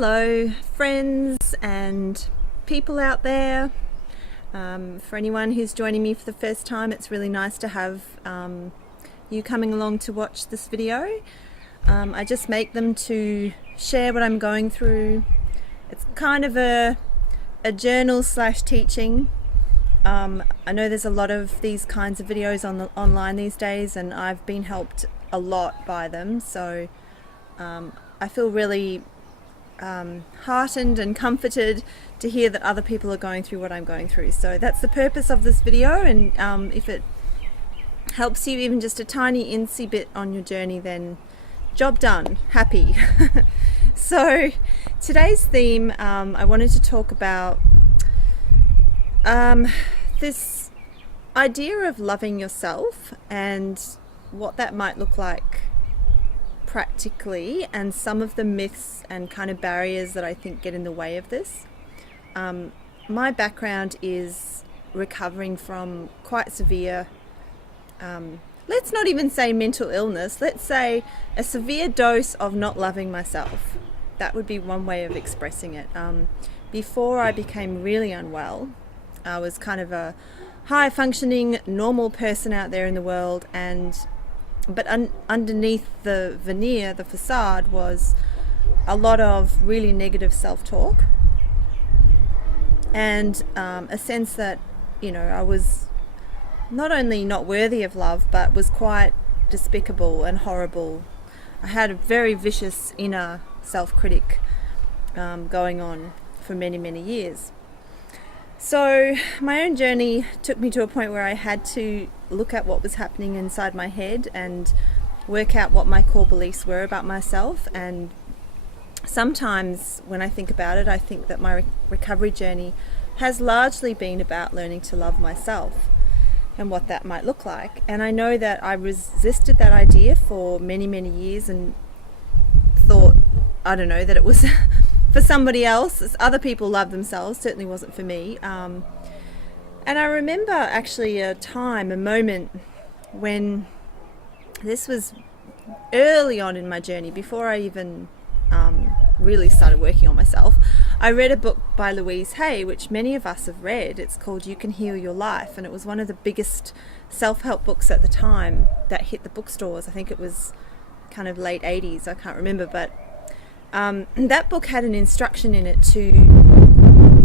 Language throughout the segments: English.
Hello friends and people out there. For anyone who's joining me for the first time, it's really nice to have you coming along to watch this video. I just make them to share what I'm going through. It's kind of a journal slash teaching. I know there's a lot of these kinds of videos online these days, and I've been helped a lot by them, so I feel really heartened and comforted to hear that other people are going through what I'm going through. So that's the purpose of this video, and if it helps you even just a tiny incy bit on your journey, then job done, happy. So today's theme, I wanted to talk about this idea of loving yourself and what that might look like practically, and some of the myths and kind of barriers that I think get in the way of this. My background is recovering from quite severe, let's not even say mental illness, let's say a severe dose of not loving myself. That would be one way of expressing it. Before I became really unwell, I was kind of a high functioning normal person out there in the world, but underneath the veneer, the facade, was a lot of really negative self-talk, and a sense that, you know, I was not only not worthy of love, but was quite despicable and horrible. I had a very vicious inner self-critic going on for many, many years. So my own journey took me to a point where I had to look at what was happening inside my head and work out what my core beliefs were about myself. And sometimes when I think about it, I think that my recovery journey has largely been about learning to love myself and what that might look like. And I know that I resisted that idea for many, many years and thought, I don't know, that it was for somebody else. Other people love themselves, certainly wasn't for me. And I remember actually a moment when, this was early on in my journey, before I even really started working on myself. I read a book by Louise Hay, which many of us have read. It's called You Can Heal Your Life, and it was one of the biggest self-help books at the time that hit the bookstores. I think it was kind of late 80s, I can't remember, but that book had an instruction in it to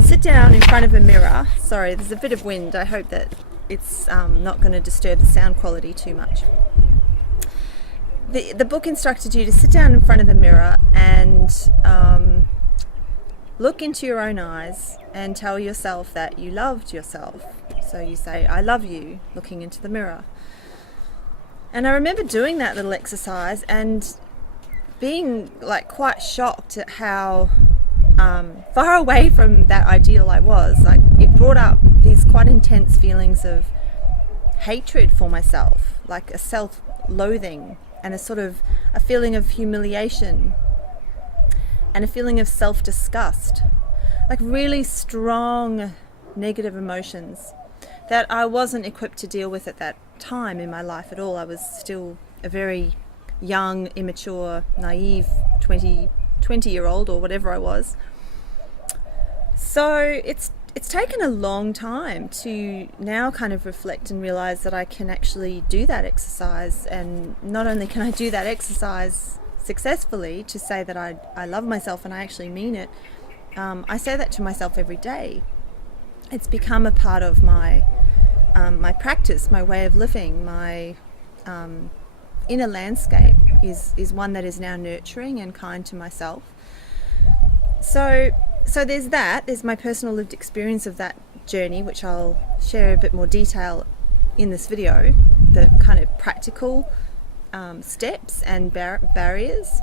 sit down in front of a mirror. Sorry, there's a bit of wind. I hope that it's not going to disturb the sound quality too much. The book instructed you to sit down in front of the mirror and look into your own eyes and tell yourself that you loved yourself. So you say, I love you, looking into the mirror. And I remember doing that little exercise and being like quite shocked at how far away from that ideal I was. Like, it brought up these quite intense feelings of hatred for myself, like a self-loathing and a sort of a feeling of humiliation and a feeling of self-disgust, like really strong negative emotions that I wasn't equipped to deal with at that time in my life at all. I was still a very young, immature, naive 20-year-old or whatever I was. So it's taken a long time to now kind of reflect and realize that I can actually do that exercise. And not only can I do that exercise successfully, to say that I love myself and I actually mean it, I say that to myself every day. It's become a part of my my practice, my way of living. My inner landscape is one that is now nurturing and kind to myself. So there's that. There's my personal lived experience of that journey, which I'll share a bit more detail in this video, the kind of practical steps and barriers.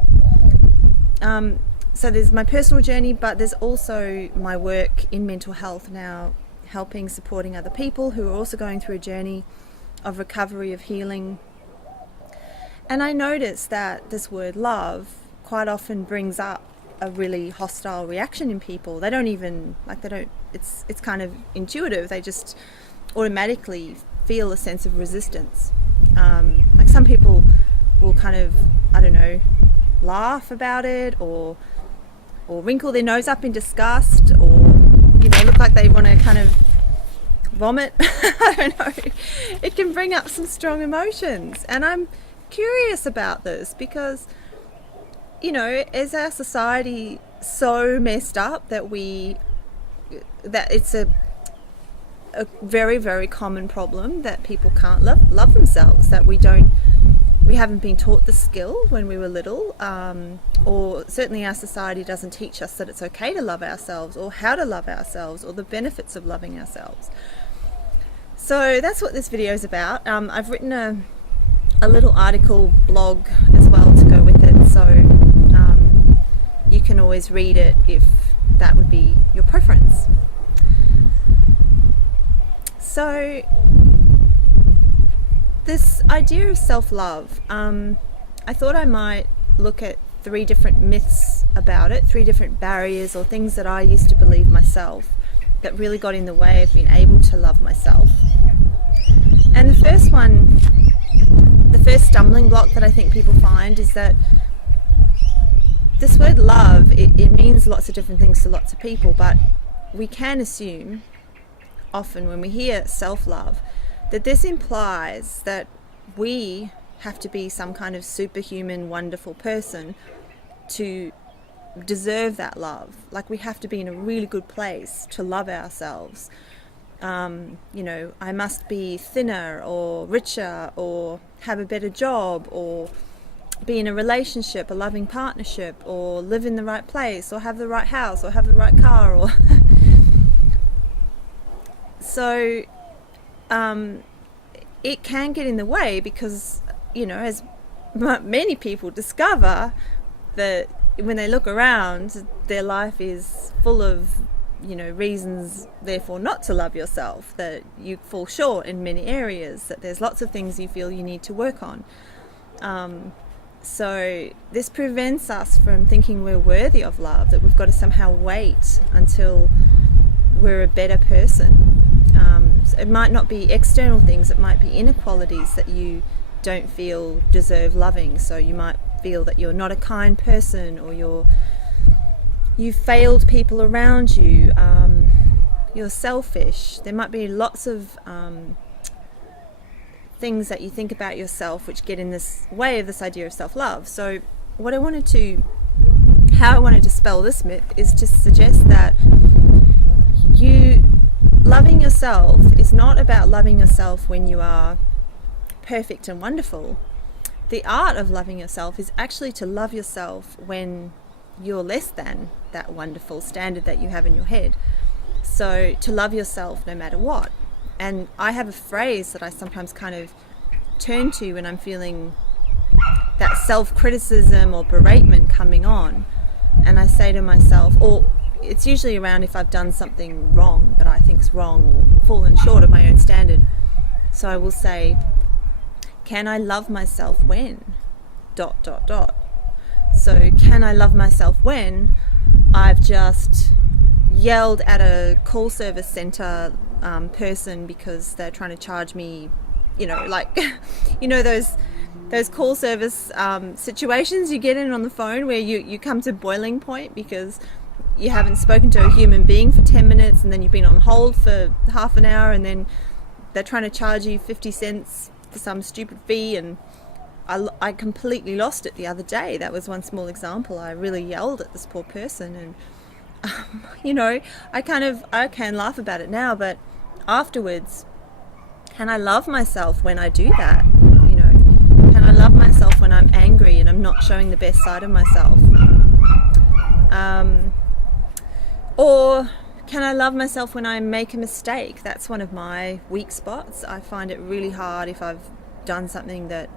So there's my personal journey, but there's also my work in mental health now, helping, supporting other people who are also going through a journey of recovery, of healing. And I notice that this word love quite often brings up a really hostile reaction in people. It's kind of intuitive. They just automatically feel a sense of resistance. Like some people will kind of, I don't know, laugh about it or or wrinkle their nose up in disgust, or look like they want to kind of vomit. I don't know. It can bring up some strong emotions, and I'm curious about this because is our society so messed up that it's a very, very common problem that people can't love themselves, that we haven't been taught the skill when we were little, or certainly our society doesn't teach us that it's okay to love ourselves, or how to love ourselves, or the benefits of loving ourselves. So that's what this video is about. I've written a little article blog as well to go with it, so you can always read it if that would be your preference. So this idea of self-love, I thought I might look at 3 different myths about it, 3 different barriers or things that I used to believe myself that really got in the way of being able to love myself. And the first stumbling block that I think people find is that this word love, it means lots of different things to lots of people, but we can assume often when we hear self-love that this implies that we have to be some kind of superhuman, wonderful person to deserve that love. Like we have to be in a really good place to love ourselves. I must be thinner or richer or have a better job or be in a relationship, a loving partnership, or live in the right place, or have the right house, or have the right car, or so it can get in the way because as many people discover that when they look around, their life is full of reasons therefore not to love yourself, that you fall short in many areas, that there's lots of things you feel you need to work on. So this prevents us from thinking we're worthy of love, that we've got to somehow wait until we're a better person. So it might not be external things, it might be inequalities that you don't feel deserve loving. So you might feel that you're not a kind person, or you've failed people around you, you're selfish. There might be lots of things that you think about yourself which get in this way of this idea of self-love. So how I want to dispel this myth is to suggest that loving yourself is not about loving yourself when you are perfect and wonderful. The art of loving yourself is actually to love yourself when you're less than that wonderful standard that you have in your head. So to love yourself no matter what. And I have a phrase that I sometimes kind of turn to when I'm feeling that self-criticism or beratement coming on. And I say to myself, or it's usually around if I've done something wrong that I think's wrong or fallen short of my own standard. So I will say, can I love myself when ... So can I love myself when I've just yelled at a call service center person because they're trying to charge me, those call service situations you get in on the phone where you come to boiling point because you haven't spoken to a human being for 10 minutes and then you've been on hold for half an hour and then they're trying to charge you 50 cents for some stupid fee. And I completely lost it the other day. That was one small example. I really yelled at this poor person, and I can laugh about it now, but afterwards, can I love myself when I do that? Can I love myself when I'm angry and I'm not showing the best side of myself? Or can I love myself when I make a mistake? That's one of my weak spots. I find it really hard if I've done something that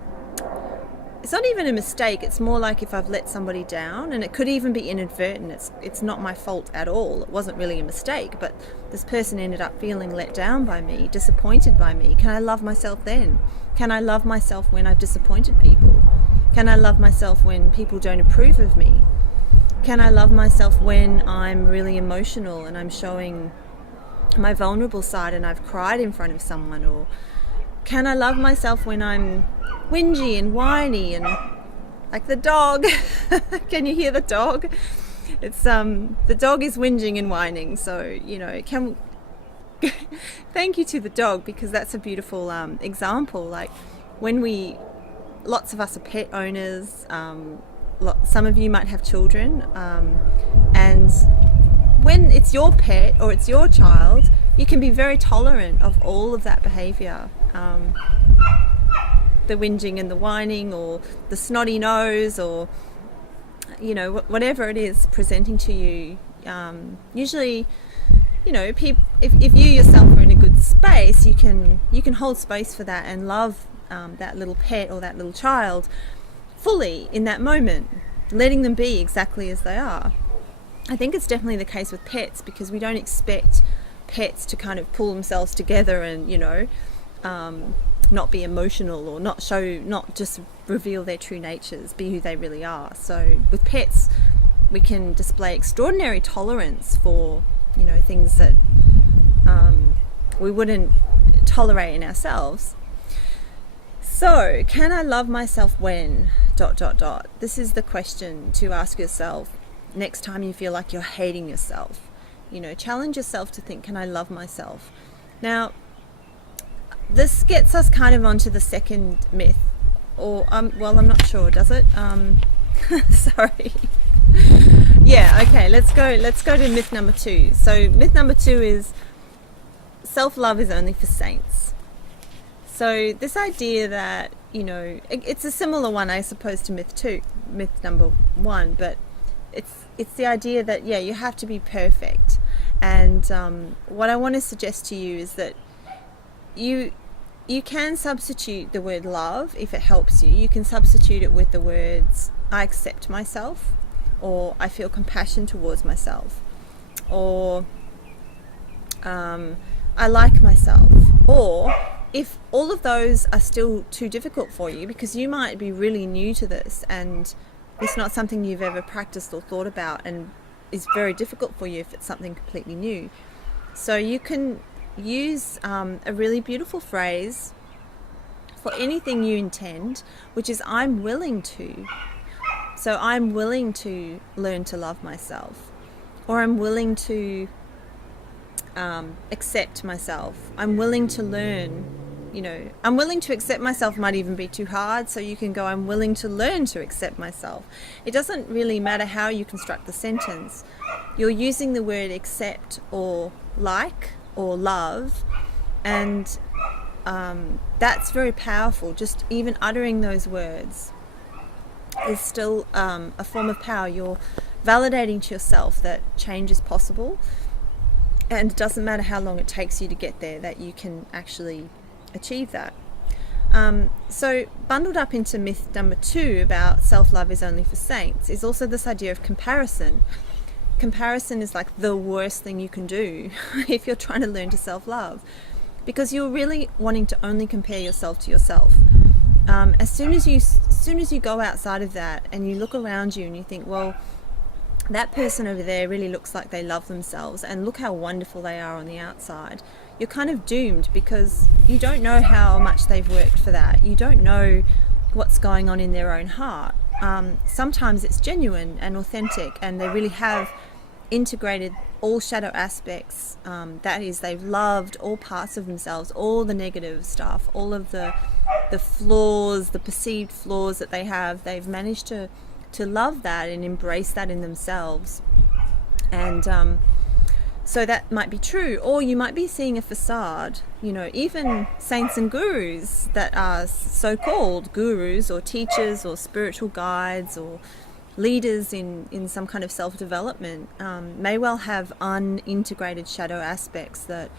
it's not even a mistake, it's more like if I've let somebody down, and it could even be inadvertent. It's not my fault at all. It wasn't really a mistake, but this person ended up feeling let down by me, disappointed by me. Can I love myself then? Can I love myself when I've disappointed people? Can I love myself when people don't approve of me? Can I love myself when I'm really emotional and I'm showing my vulnerable side and I've cried in front of someone? Or can I love myself when I'm whingy and whiny and like the dog? Can you hear the dog? It's the dog is whinging and whining, so can thank you to the dog, because that's a beautiful example. Like lots of us are pet owners. Some of you might have children, and when it's your pet or it's your child, you can be very tolerant of all of that behavior. The whinging and the whining, or the snotty nose, or whatever it is presenting to you. Usually, if you yourself are in a good space, you can hold space for that and love that little pet or that little child fully in that moment, letting them be exactly as they are. I think it's definitely the case with pets, because we don't expect pets to kind of pull themselves together and not be emotional, or not just reveal their true natures, be who they really are. So with pets, we can display extraordinary tolerance for things that we wouldn't tolerate in ourselves. So, can I love myself when ... This is the question to ask yourself next time you feel like you're hating yourself. Challenge yourself to think, can I love myself? Now, this gets us kind of onto the second myth, or I'm not sure, does it? Sorry. Yeah, okay, let's go to myth number 2. So myth number 2 is self-love is only for saints. So this idea that, it's a similar one, I suppose, to myth number 1, but it's the idea that, you have to be perfect. And what I want to suggest to you is that you can substitute the word love if it helps you. You can substitute it with the words, I accept myself, or I feel compassion towards myself, or I like myself. Or if all of those are still too difficult for you, because you might be really new to this and it's not something you've ever practiced or thought about, and is very difficult for you if it's something completely new. So you can use a really beautiful phrase for anything you intend, which is I'm willing to. So I'm willing to learn to love myself, or I'm willing to accept myself. I'm willing to learn, I'm willing to accept myself might even be too hard, so you can go, I'm willing to learn to accept myself. It doesn't really matter how you construct the sentence. You're using the word accept, or like, or love, and that's very powerful. Just even uttering those words is still a form of power. You're validating to yourself that change is possible, and it doesn't matter how long it takes you to get there, that you can actually achieve that. So bundled up into myth number 2 about self-love is only for saints is also this idea of comparison. Comparison is like the worst thing you can do if you're trying to learn to self-love, because you're really wanting to only compare yourself to yourself. As soon as you go outside of that and you look around you and you think, well, that person over there really looks like they love themselves, and look how wonderful they are on the outside, you're kind of doomed, because you don't know how much they've worked for that. You don't know what's going on in their own heart. Sometimes it's genuine and authentic, and they really have integrated all shadow aspects. That is, they've loved all parts of themselves, all the negative stuff, all of the flaws, the perceived flaws that they have. They've managed to love that and embrace that in themselves. And so that might be true, or you might be seeing a facade. Even saints and gurus that are so-called gurus or teachers or spiritual guides or leaders in some kind of self-development may well have unintegrated shadow aspects that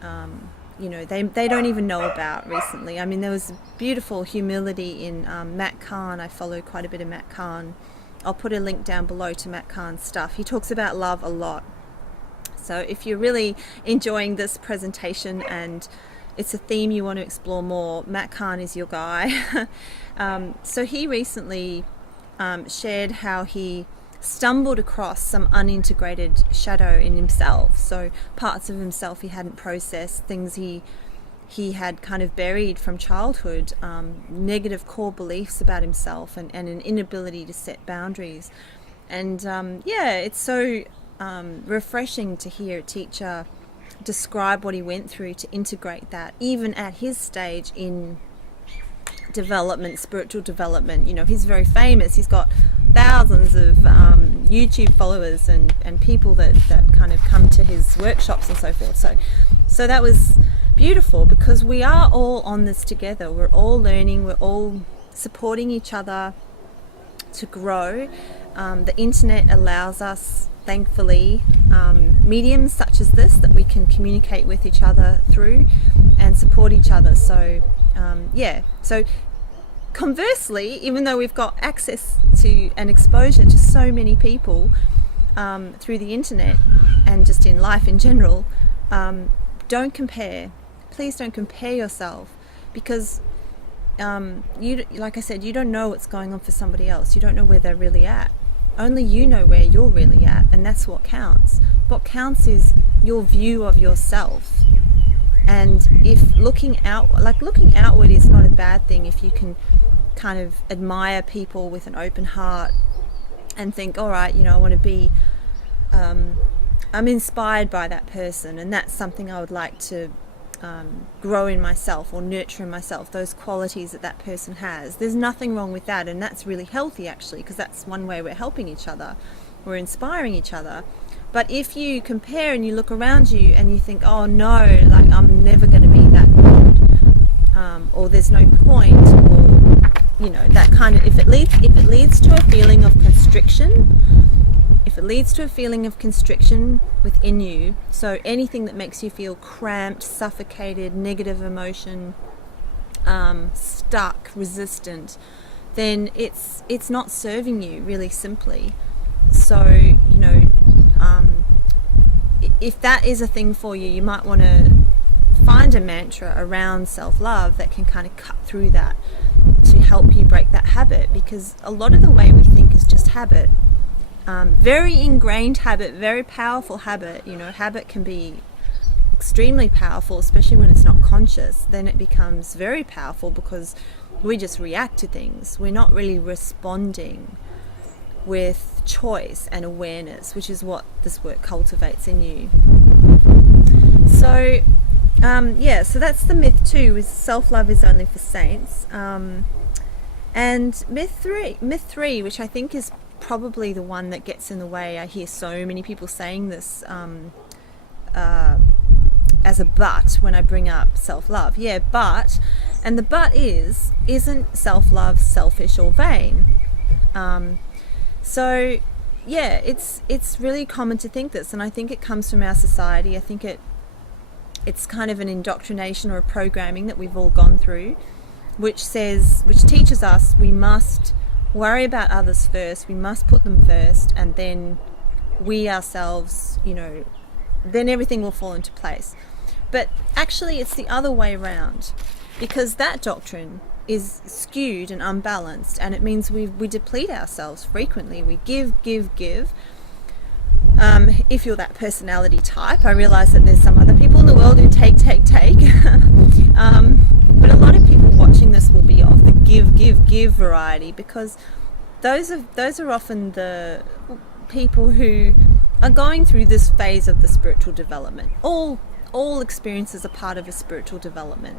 they don't even know about recently. I mean, there was beautiful humility in Matt Kahn. I follow quite a bit of Matt Kahn. I'll put a link down below to Matt Kahn's stuff. He talks about love a lot. So if you're really enjoying this presentation and it's a theme you want to explore more, Matt Kahn is your guy. So he recently shared how he stumbled across some unintegrated shadow in himself. So parts of himself he hadn't processed, things he had kind of buried from childhood, negative core beliefs about himself, and an inability to set boundaries. And yeah, it's so refreshing to hear a teacher describe what he went through to integrate that, even at his stage in development, spiritual development. You know, he's very famous. He's got thousands of YouTube followers and people that kind of come to his workshops and so forth. So that was beautiful, because we are all on this together. We're all learning. We're all supporting each other to grow. The internet allows us, thankfully, mediums such as this that we can communicate with each other through and support each other. So yeah, so conversely, even though we've got access to and exposure to so many people through the internet and just in life in general, don't compare. Please don't compare yourself, because you, like I said, you don't know what's going on for somebody else. You don't know where they're really at. Only you know where you're really at, and that's what counts. What counts is your view of yourself. And if looking outward is not a bad thing, if you can kind of admire people with an open heart and think, all right, you know, I want to be, I'm inspired by that person, and that's something I would like to grow in myself or nurture in myself, those qualities that person has. There's nothing wrong with that, and that's really healthy actually, because that's one way we're helping each other, we're inspiring each other. But if you compare and you look around you and you think, oh no, like I'm never going to be that good, or there's no point, or you know, that kind of, if it leads to a feeling of constriction, within you, so anything that makes you feel cramped, suffocated, negative emotion, stuck, resistant, then it's not serving you, really simply. So, you know, if that is a thing for you, you might want to find a mantra around self-love that can kind of cut through that to help you break that habit, because a lot of the way we think is just habit. Very ingrained habit, very powerful habit. You know, habit can be extremely powerful, especially when it's not conscious. Then it becomes very powerful because we just react to things. We're not really responding with choice and awareness, which is what this work cultivates in you. So yeah, so that's the myth 2, is self-love is only for saints. And myth three, which I think is probably the one that gets in the way. I hear so many people saying this as a but when I bring up self-love. Yeah, but, and the but isn't self-love selfish or vain? So yeah, it's really common to think this, and I think it comes from our society. I think it's kind of an indoctrination or a programming that we've all gone through, which teaches us we must worry about others first, we must put them first, and then we ourselves, you know, then everything will fall into place. But actually it's the other way around, because that doctrine is skewed and unbalanced, and it means we deplete ourselves frequently. We give. If you're that personality type, I realize that there's some other people in the world who take. But a lot of people watching this will be of the give variety, because those are often the people who are going through this phase of the spiritual development. All experiences are part of a spiritual development.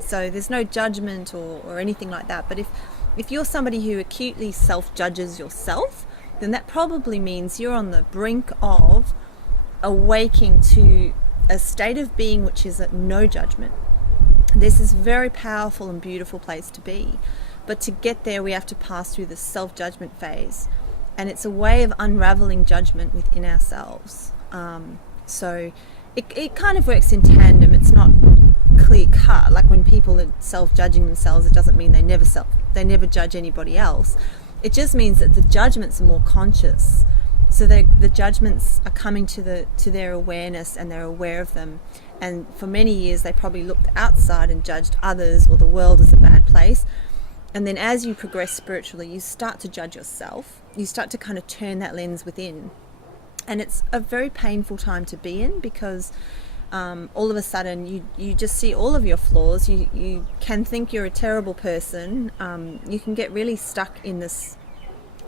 So there's no judgment or anything like that. But if you're somebody who acutely self-judges yourself, then that probably means you're on the brink of awaking to a state of being which is at no judgment. This is a very powerful and beautiful place to be. But to get there, we have to pass through the self-judgment phase. And it's a way of unraveling judgment within ourselves. So it kind of works in tandem. It's not clear cut. Like when people are self-judging themselves, it doesn't mean they never judge anybody else. It just means that the judgments are more conscious. So the judgments are coming to their awareness, and they're aware of them. And for many years, they probably looked outside and judged others or the world as a bad place. And then as you progress spiritually, you start to judge yourself. You start to kind of turn that lens within. And it's a very painful time to be in, because all of a sudden you just see all of your flaws. You can think you're a terrible person. You can get really stuck in this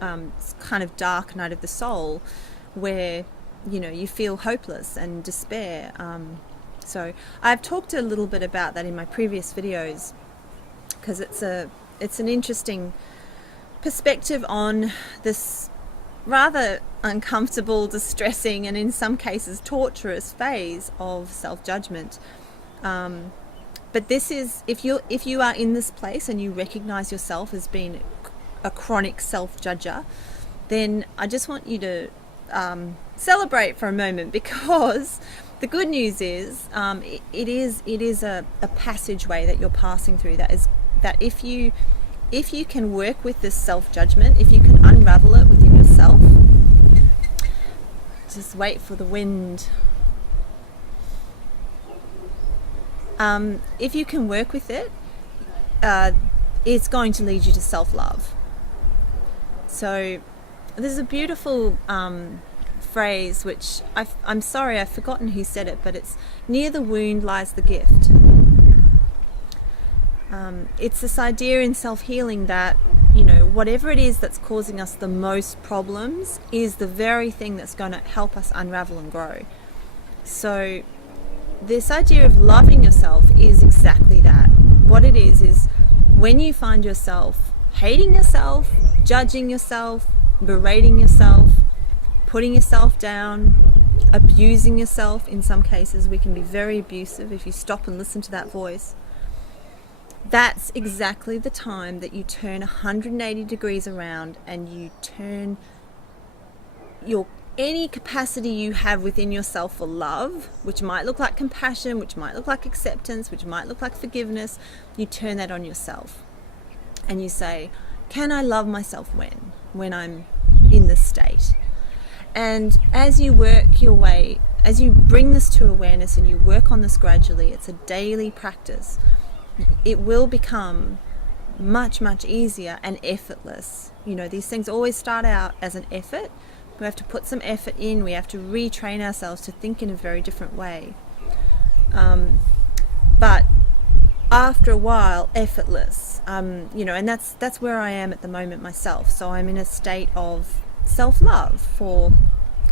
kind of dark night of the soul where, you know, you feel hopeless and despair. So I've talked a little bit about that in my previous videos, because it's an interesting perspective on this rather uncomfortable, distressing, and in some cases torturous phase of self-judgment. But this is, if you are in this place and you recognize yourself as being a chronic self-judger, then I just want you to celebrate for a moment, because the good news is it is a passageway that you're passing through, that if you can work with this self-judgment, if you can unravel it within yourself, just wait for the wind. If you can work with it, it's going to lead you to self-love. So there's a beautiful phrase, which I'm sorry, I've forgotten who said it, but it's, near the wound lies the gift. It's this idea in self-healing that, you know, whatever it is that's causing us the most problems is the very thing that's going to help us unravel and grow. So this idea of loving yourself is exactly that. What it is when you find yourself hating yourself, judging yourself, berating yourself, putting yourself down, abusing yourself. In some cases we can be very abusive if you stop and listen to that voice. That's exactly the time that you turn 180 degrees around and you turn any capacity you have within yourself for love, which might look like compassion, which might look like acceptance, which might look like forgiveness. You turn that on yourself and you say, can I love myself when I'm in this state? And as you work your way, as you bring this to awareness and you work on this gradually, it's a daily practice. It will become much, much easier and effortless. You know, these things always start out as an effort. We have to put some effort in. We have to retrain ourselves to think in a very different way. But after a while, effortless. You know, and that's where I am at the moment myself. So I'm in a state of self-love for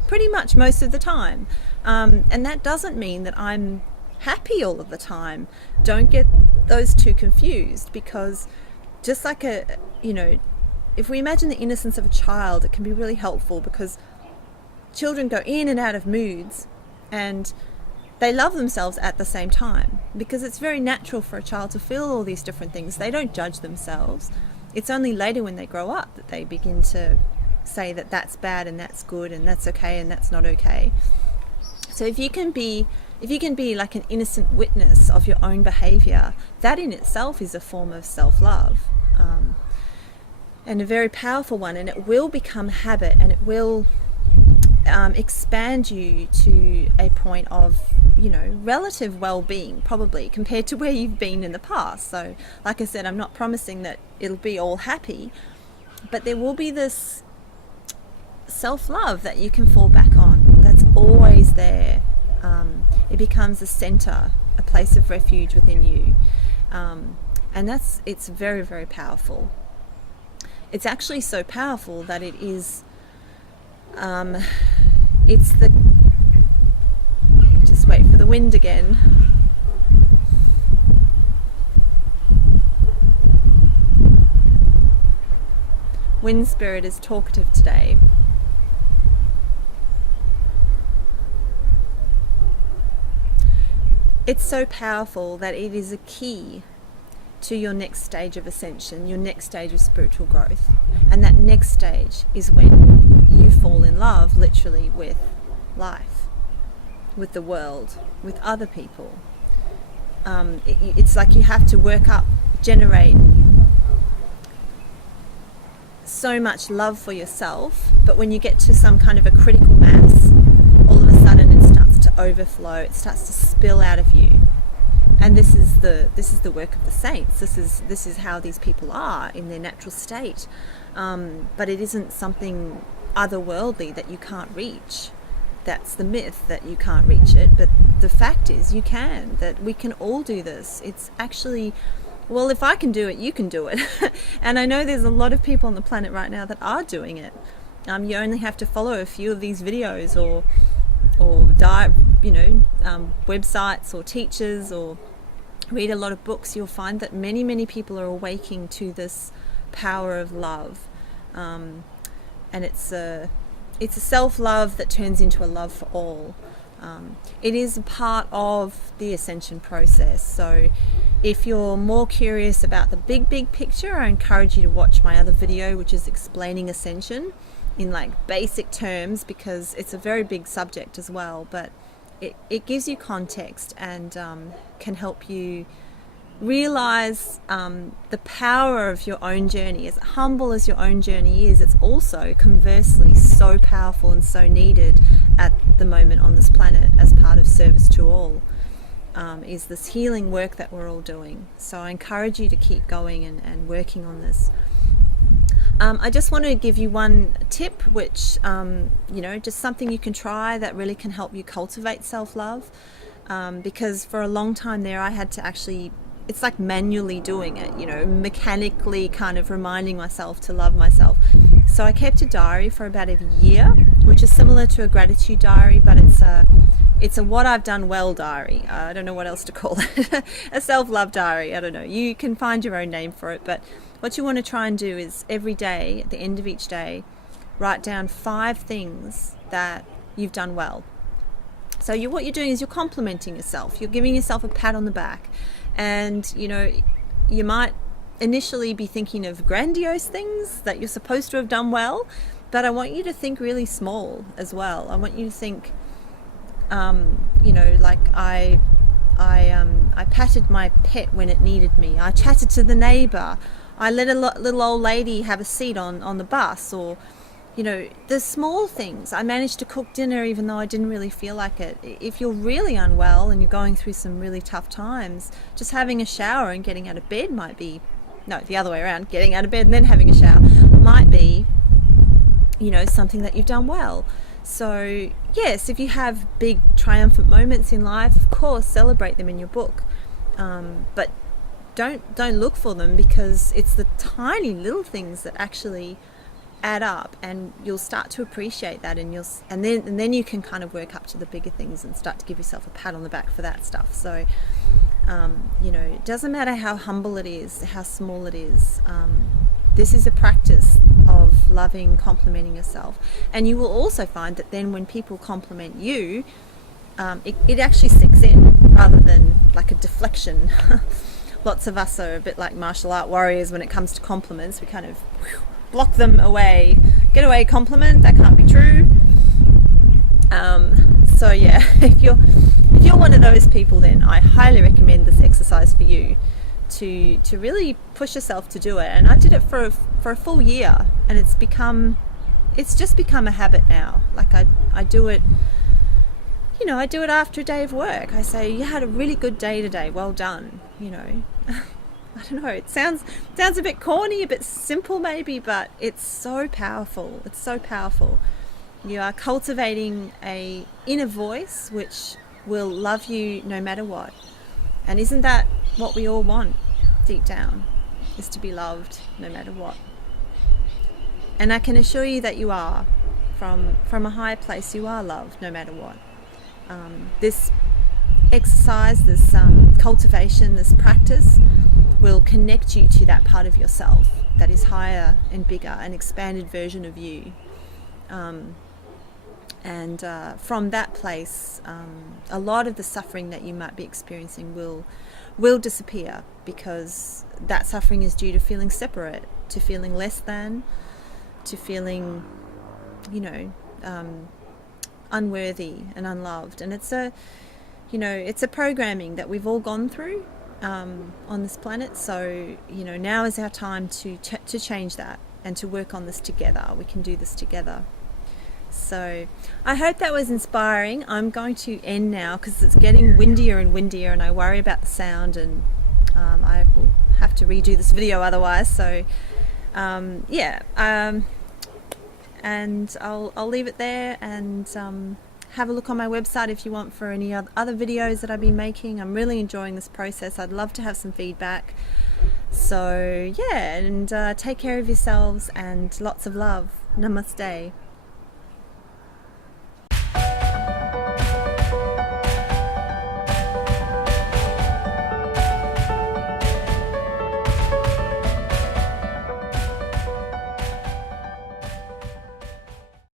pretty much most of the time. And that doesn't mean that I'm happy all of the time. Don't get those two confused, because just like if we imagine the innocence of a child, it can be really helpful, because children go in and out of moods and they love themselves at the same time, because it's very natural for a child to feel all these different things. They don't judge themselves. It's only later when they grow up that they begin to say that that's bad and that's good and that's okay and that's not okay. So if you can be like an innocent witness of your own behavior, that in itself is a form of self-love, and a very powerful one, and it will become habit, and it will expand you to a point of, you know, relative well-being, probably, compared to where you've been in the past. So like I said, I'm not promising that it'll be all happy, but there will be this self-love that you can fall back on, that's always there. It becomes a center, a place of refuge within you, and it's very, very powerful. It's actually so powerful that it is just wait for the wind again. Wind spirit is talkative today. It's so powerful that it is a key to your next stage of ascension, your next stage of spiritual growth. And that next stage is when you fall in love, literally, with life, with the world, with other people. It's like you have to work up, generate so much love for yourself, but when you get to some kind of a critical mass, all of a sudden it starts to overflow, it starts to spill out of you. And this is the work of the saints. This is how these people are in their natural state. But it isn't something otherworldly that you can't reach. That's the myth, that you can't reach it. But the fact is you can, that we can all do this. It's actually well, if I can do it, you can do it. And I know there's a lot of people on the planet right now that are doing it. You only have to follow a few of these videos, or dive, websites or teachers, or read a lot of books. You'll find that many people are awaking to this power of love, and it's a self-love that turns into a love for all. It is a part of the ascension process. So if you're more curious about the big picture, I encourage you to watch my other video, which is explaining ascension in like basic terms, because it's a very big subject as well, but it gives you context and can help you realize the power of your own journey. As humble as your own journey is, it's also conversely so powerful and so needed at the moment on this planet as part of service to all. Is this healing work that we're all doing. So I encourage you to keep going and working on this. I just want to give you one tip, which, just something you can try that really can help you cultivate self-love. Because for a long time there, I had to actually, it's like manually doing it, mechanically kind of reminding myself to love myself. So I kept a diary for about a year, which is similar to a gratitude diary, but it's a what I've done well diary. I don't know what else to call it. A self-love diary. I don't know. You can find your own name for it, but what you want to try and do is every day, at the end of each day, write down 5 things that you've done well. So what you're doing is you're complimenting yourself. You're giving yourself a pat on the back. And, you might initially be thinking of grandiose things that you're supposed to have done well, but I want you to think really small as well. I want you to think, like I patted my pet when it needed me. I chatted to the neighbor. I let a little old lady have a seat on the bus, or, the small things. I managed to cook dinner even though I didn't really feel like it. If you're really unwell and you're going through some really tough times, just having a shower and getting out of bed might be, no, the other way around, getting out of bed and then having a shower might be, something that you've done well. So yes, if you have big triumphant moments in life, of course, celebrate them in your book. But don't look for them, because it's the tiny little things that actually add up, and you'll start to appreciate that, and then you can kind of work up to the bigger things and start to give yourself a pat on the back for that stuff. So it doesn't matter how humble it is, how small it is. This is a practice of loving, complimenting yourself, and you will also find that then when people compliment you, it actually sinks in rather than like a deflection. Lots of us are a bit like martial art warriors when it comes to compliments. We kind of block them away. Get away, compliment, that can't be true. So yeah, if you're one of those people, then I highly recommend this exercise for you to really push yourself to do it. And I did it for a full year, and it's just become a habit now. Like I do it, I do it after a day of work. I say, you had a really good day today, well done. I don't know, it sounds a bit corny, a bit simple maybe, but it's so powerful. It's so powerful. You are cultivating a inner voice which will love you no matter what. And isn't that what we all want deep down, is to be loved no matter what? And I can assure you that you are. From a higher place, you are loved no matter what. This exercise, this cultivation, this practice will connect you to that part of yourself that is higher and bigger, an expanded version of you. And from that place, a lot of the suffering that you might be experiencing will disappear, because that suffering is due to feeling separate, to feeling less than, to feeling, unworthy and unloved. And it's a programming that we've all gone through on this planet. So now is our time to change that and to work on this together. We can do this together. So I hope that was inspiring. I'm going to end now because it's getting windier and windier, and I worry about the sound, and I will have to redo this video otherwise. So and I'll leave it there, and have a look on my website if you want for any other videos that I've been making. I'm really enjoying this process. I'd love to have some feedback. So yeah, and take care of yourselves and lots of love. Namaste.